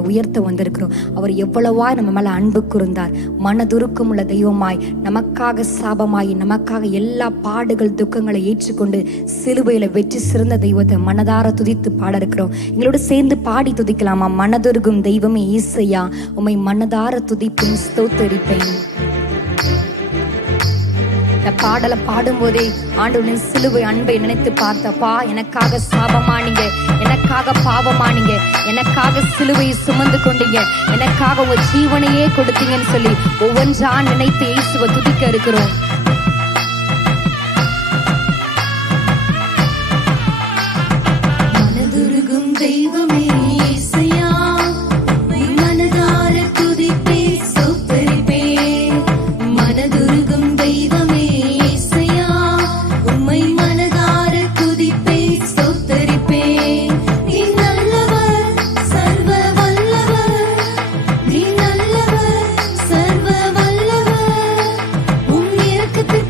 உயர்த்த வந்திருக்கிறோம். அவர் எவ்வளவாய் நம்ம மேல அன்பு கூர்ந்தார். மனதுருக்கம் உள்ள தெய்வமாய், நமக்காக சாபமாய், நமக்காக எல்லா பாடுகள் துக்கங்களை ஏற்றுக்கொண்டு சிலுவையில வெற்றி சிறந்த தெய்வத்தை மனதார துதித்து பாட இருக்கிறோம். எங்களோட சேர்ந்து பாடி துதிக்கலாமா? மனதுருகும் தெய்வமே ஈசையா, உம்மை மனதார துதிப்பேன், ஸ்தோத்தரிப்பேன். இந்த பாடலை பாடும்போதே ஆண்டவரின் சிலுவை அன்பை நினைத்து பார்த்தப்பா, எனக்காக சாபமானீங்க, எனக்காக பாவமானீங்க, எனக்காக சிலுவையை சுமந்து கொண்டீங்க, எனக்காக உங்க ஜீவனையே கொடுத்தீங்கன்னு சொல்லி ஒவ்வொன்றா நினைத்து இயேசுவை துதிக்க இருக்கிறோம். மனதுருகும் தெய்வமே இயேசுயா, மனதார துதிப்பேன், ஸ்தோத்தரிப்பேன். மனதுருகும் தெய்வமே இயேசுயா, உம்மை மனதார துதிப்பேன், ஸ்தோத்தரிப்பேன். நீ நல்லவர், சர்வ வல்லவர், நீ நல்லவர், சர்வ வல்லவர். உம் இரக்கத்தின்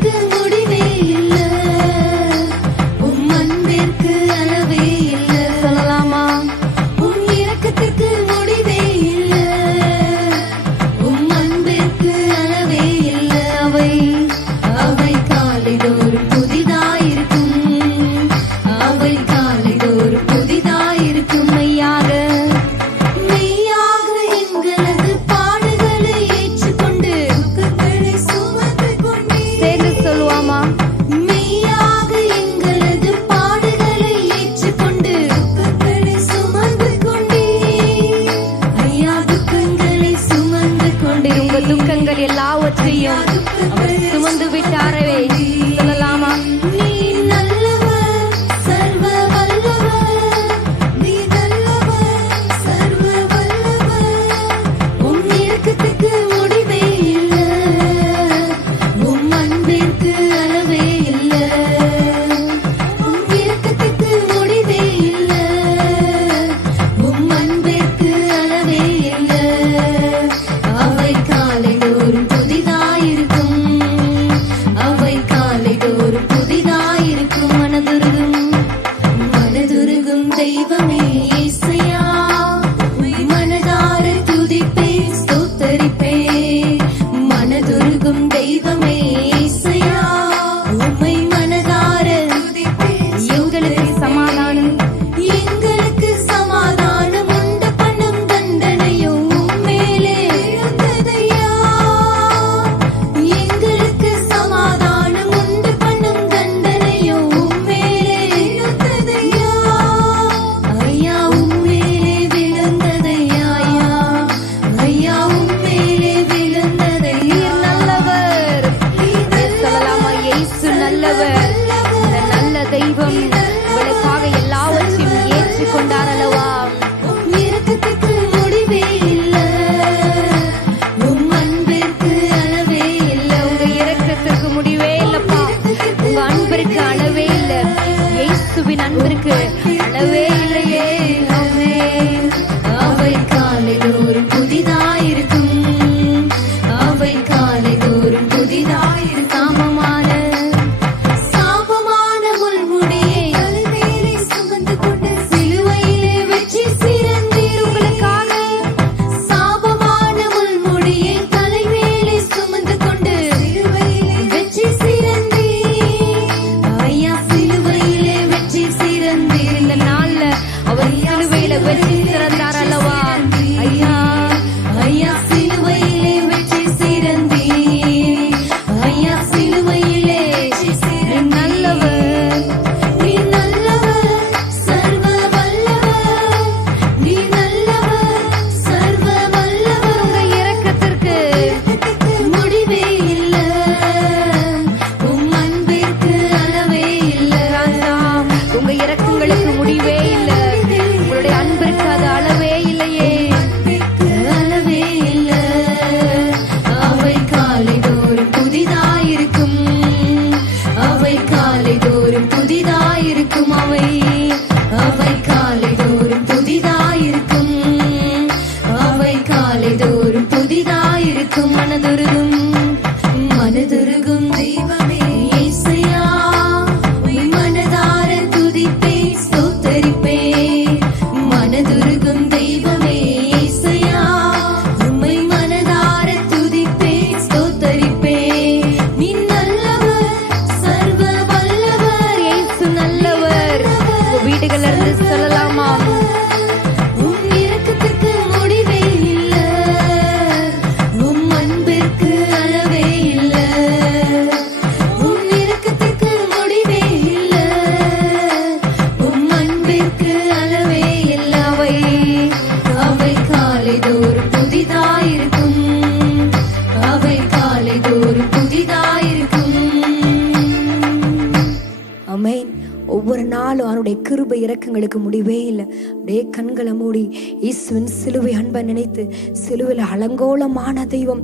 அவருடைய கிருபை இரக்கங்களுக்கு முடிவே இல்லை. அப்படியே கண்களை மூடி இயேசுவின் சிலுவை அன்பை நினைத்து, சிலுவையில் அலங்கோலமான தெய்வம்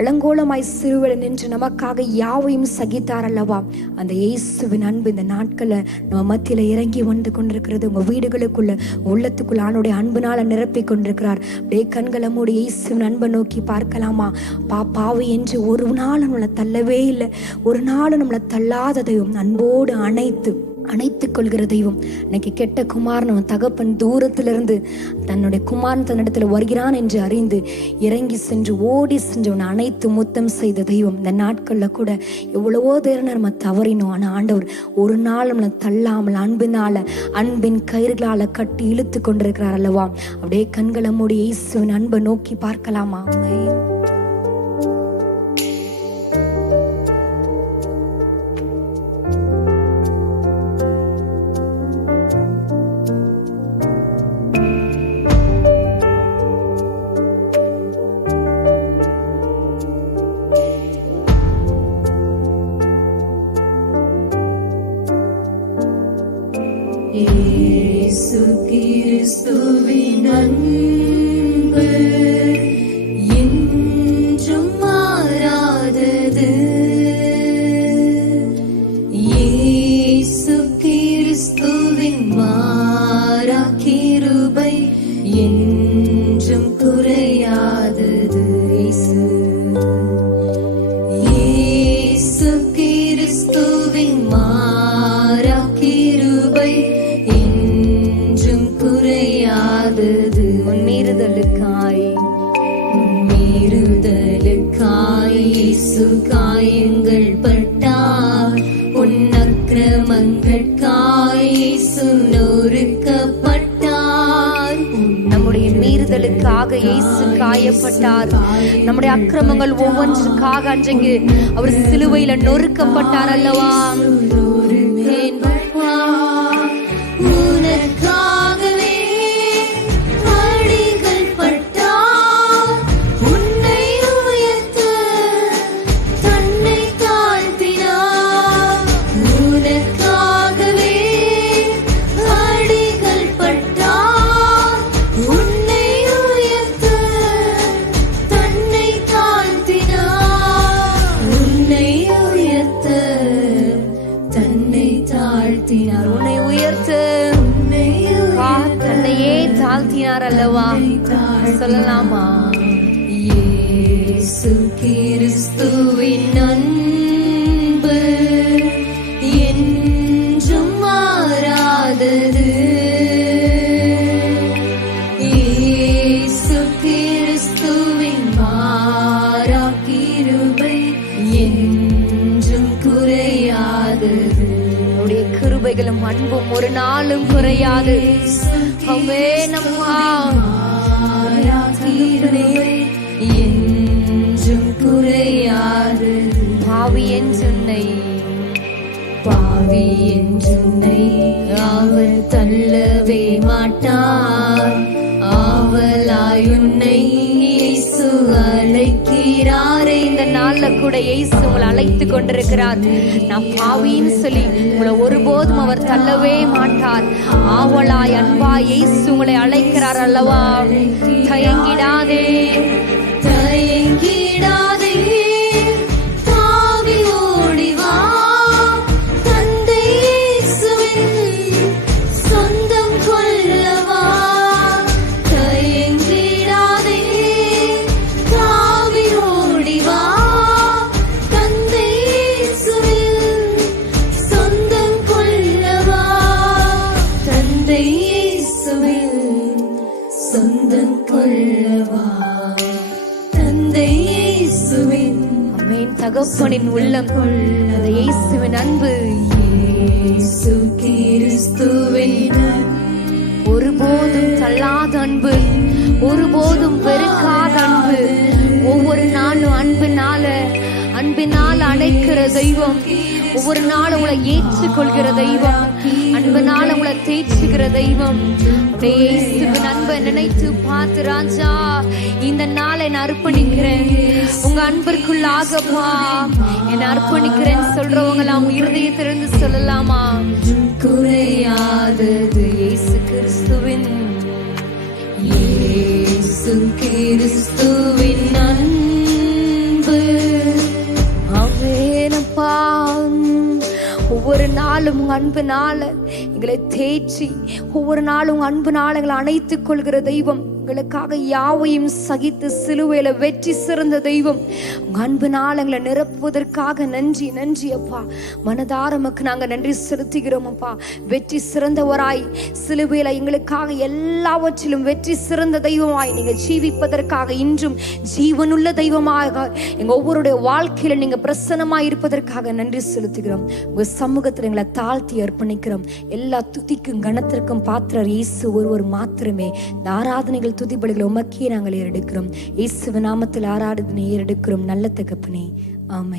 அலங்கோலமாய் சிலுவையில் நின்று நமக்காக யாவையும் சகித்தார் அல்லவா. அந்த இயேசுவின் அன்பு இந்த நாட்களில் நம்ம மத்தியில இறங்கி வந்து கொண்டிருக்கிறது. உங்க வீடுகளுக்குள்ள உள்ளத்துக்குள்ள ஆணுடைய அன்புனால நிரப்பி கொண்டிருக்கிறார். அப்படியே கண்களை மூடி இயேசுவின் அன்பை நோக்கி பார்க்கலாமா. பாவி என்று ஒரு நாள் நம்மளை தள்ளவே இல்லை, ஒரு நாள் நம்மளை தள்ளாத தெய்வம், அன்போடு அணைத்துக் கொள்கிற தெய்வம். இன்னைக்கு கெட்ட குமாரன் அவன் தகப்பன் தூரத்திலிருந்து தன்னுடைய குமாரன் தன்னிடத்துல வருகிறான் என்று அறிந்து இறங்கி சென்று ஓடி சென்று அவனை அணைத்து முத்தம் செய்த தெய்வம். இந்த நாட்கள்ல கூட எவ்வளவோ நேரம் நம்ம தவறினோம். ஆனா ஆண்டவர் ஒரு நாள் நம்மளை தள்ளாமல் அன்பின் கயிறுகளால கட்டி இழுத்து கொண்டிருக்கிறார் அல்லவா. அப்படியே கண்களை மூடி இயேசுவின் அன்பை நோக்கி பார்க்கலாமா. இயேசு கிறிஸ்துவின் அன்பு என்றும் மாறாதது. இயேசு கிறிஸ்துவின் மாறா கிருபை என்றும் குறையாதது. இயேசு கிறிஸ்துவின் மாறா கிருபை குறையாதது. மீறுதலுக்காய் இயேசு காயங்கள் பட்டார். உன் அக்கிரமங்களுக்காய் இயேசு நொறுக்கப்பட்டார். நம்முடைய மீறுதலுக்காக இயேசு காயப்பட்டார். நம்முடைய அக்கிரமங்கள் ஒவ்வொன்றுக்காக அன்றைக்கு அவர் சிலுவையில நொறுக்கப்பட்டார் அல்லவா. உனக்காகவே அடிகள் பட்டார். உன்னை உயர்த்த தன்னை தாழ்த்தினார். உனக்காகவே அடிகள் பட்டார். உன்னை உயர்த்த தன்னை தாழ்த்தினார். உன்னை உயர்த்த தன்னை தாழ்த்தினார். உன்னை உயர்த்த தன்னையே தாழ்த்தினார் அல்லவா. சொல்லலாமா. இயேசு கிறிஸ்துவின் அன்பு என்றும் மாறாதது. இயேசு கிறிஸ்துவின் மாறா கிருபை என்றும் குறையாதது. கிருபைகளும் அன்பும் ஒரு நாளும் குறையாது. என்றும் குறையாது. பாவி என்றுன்னை அவர் தள்ளவே மாட்டார். ஆவலாயுன்னை இயேசு அழைக்கிறாரே. இந்த நாள்ல கூட இயேசு உங்களை அழைத்து கொண்டிருக்கிறார். நான் பாவின்னு சொல்லி உங்களை ஒருபோதும் அவர் தள்ளவே மாட்டார். ஆவலாய் அன்பாய் இயேசு உங்களை அழைக்கிறார் அல்லவா. தயங்கிடாதே தாவி ஓடிவா. தந்தை இயேசுவின் சொந்தம் கொள்ளவா. தயங்கிடாதே தாவி ஓடிவா. தந்தை இயேசுவின் சொந்தம் கொள்ளவா. தந்தை இயேசுவின் சொந்தம் கொள்ளவா. தந்தை இயேசுவின் தகப்பனின் உள்ளம் அந்த இயேசுவின் அன்பு. இயேசு கிறிஸ்துவின் ஒருபோதும் தள்ளாத அன்பு, ஒருபோதும் வெறுக்காத அன்பு. ஒவ்வொரு நாளும் அன்பினால அழைக்கிற தெய்வம், ஒவ்வொரு நாளும் உங்களை ஏற்றுக்கொள்கிற தெய்வம், அன்பனால உங்களை தேற்றுகிற தெய்வம். அப்படியே இயேசுவின் அன்பை நினைத்து பார்த்து, ராஜா இந்த நாளை நான் அர்ப்பணிக்கிறேன் உங்க அன்பிற்குள்ளாகப்பா, என்னை அர்ப்பணிக்கிறேன் சொல்றவங்களாம் இருதயத்திலிருந்து சொல்லலாமா? குறையாதது இயேசு கிறிஸ்துவின் அன்பு. ஆமெனப்பா. ஒவ்வொரு நாளும் உங்க அன்புனால எங்களை தேற்றி, ஒவ்வொரு நாளும் உங்க அன்புனால எங்களை அணைத்துக் கொள்கிற தெய்வம், எங்களுக்காக யாவையும் சகித்து சிலுவையில வெற்றி சிறந்த தெய்வம். உங்க அன்புனால எங்களை நிரப்புவதற்காக நன்றி, நன்றி அப்பா. மனதார நமக்கு நாங்க நன்றி செலுத்துகிறோம் அப்பா. வெற்றி சிறந்தவராய் சிலுவையில எங்களுக்காக எல்லாவற்றிலும் வெற்றி சிறந்த தெய்வமாய் நீங்க ஜீவிப்பதற்காக, இன்றும் ஜீவனுள்ள தெய்வமாக எங்க ஒவ்வொருடைய வாழ்க்கையில நீங்க பிரசன்னமாய் இருப்பதற்காக நன்றி செலுத்துகிறோம். உங்க சமூகத்தில் எங்களை தாழ்த்தி அர்ப்பணிக்கிறோம். எல்லா துதிக்கும் கனத்திற்கும் பாத்திரர் இயேசு ஒருவர் மாத்திரமே. இந்த ஆராதனைகள் துதிபலிகளை உமக்கே நாங்கள் ஏறெடுக்கிறோம். இயேசுவின் நாமத்தில் ஆராதனை ஏறெடுக்கிறோம் நல்ல தகப்பனே, ஆமென்.